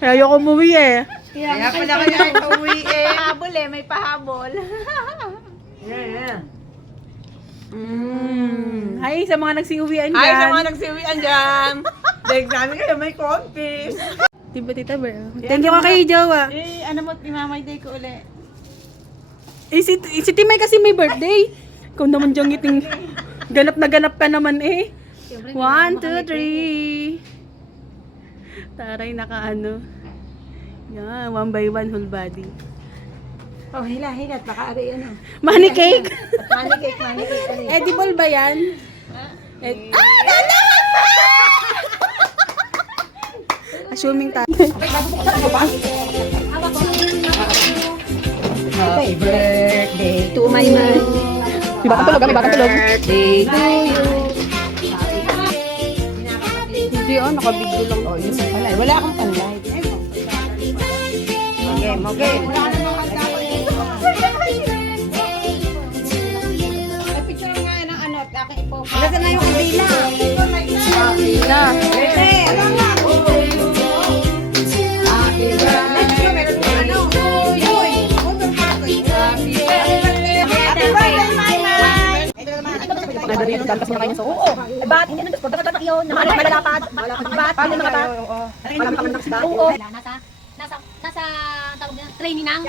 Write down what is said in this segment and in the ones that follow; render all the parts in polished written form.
Kaya ayoko umuwi eh. Kaya pala kaya pauwi eh. Pahabol eh, may pahabol. Yeah. Hi sa mga nagsiuwian dyan. Ay, sa mga nagsiwian dyan. Dahil namin kayo may confis. Diba tita ba? Thank you ka kay Jowa. Eh, ano mo, imamay day ko ulit. Eh, si Timay kasi may birthday. Ikaw naman dyan ngiting ganap na ganap ka naman eh. 1, 2, 3. Taray naka ano. Yan, 1 by 1 whole body. Oh, hila. Baka ari ano. Money cake. Money cake. Edible ba yan? Assuming tayo. Happy birthday to my man. Iba ka tulog, iba ka tulog. Birthday to you. Hindi nakabigyo lang. Oh, yun pala. Wala akong panlight. Okay. Picture nga ng ano, at aking ipo. Nasa na yung kabila? Na. Madali yung dapat na kayo sa oo. Ba't hindi nandun? Dapat yun. Naman malalapat. Ba't paano mga oo. Nasa tawag na training ng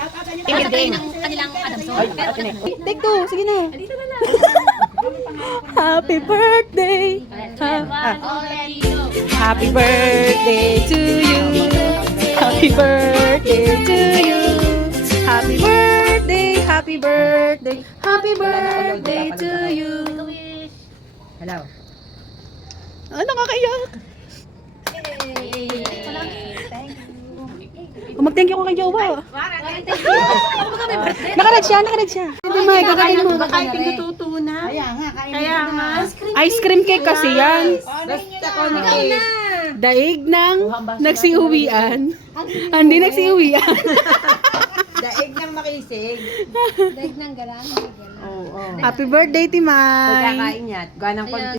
kanilang adamson. Pero Take 2, sige na. Happy birthday. already go. Happy birthday to you. Happy birthday to you. Happy birthday, happy birthday, happy birthday to you. Hello. Ano nakakaiyak? Mag-thank you ko kay Jowa. Nakared siya. Hindi may gagawin mo. Baka pinatutunan. Kaya nga. Ice cream cake kasi yan. Basta ko na cake. Daig ng nagsiuwian. Hindi nagsiuwian. Daig ng makisig. Daig ng galang. Oo. Happy birthday, Timay. Pagkakain niya. Ganang pag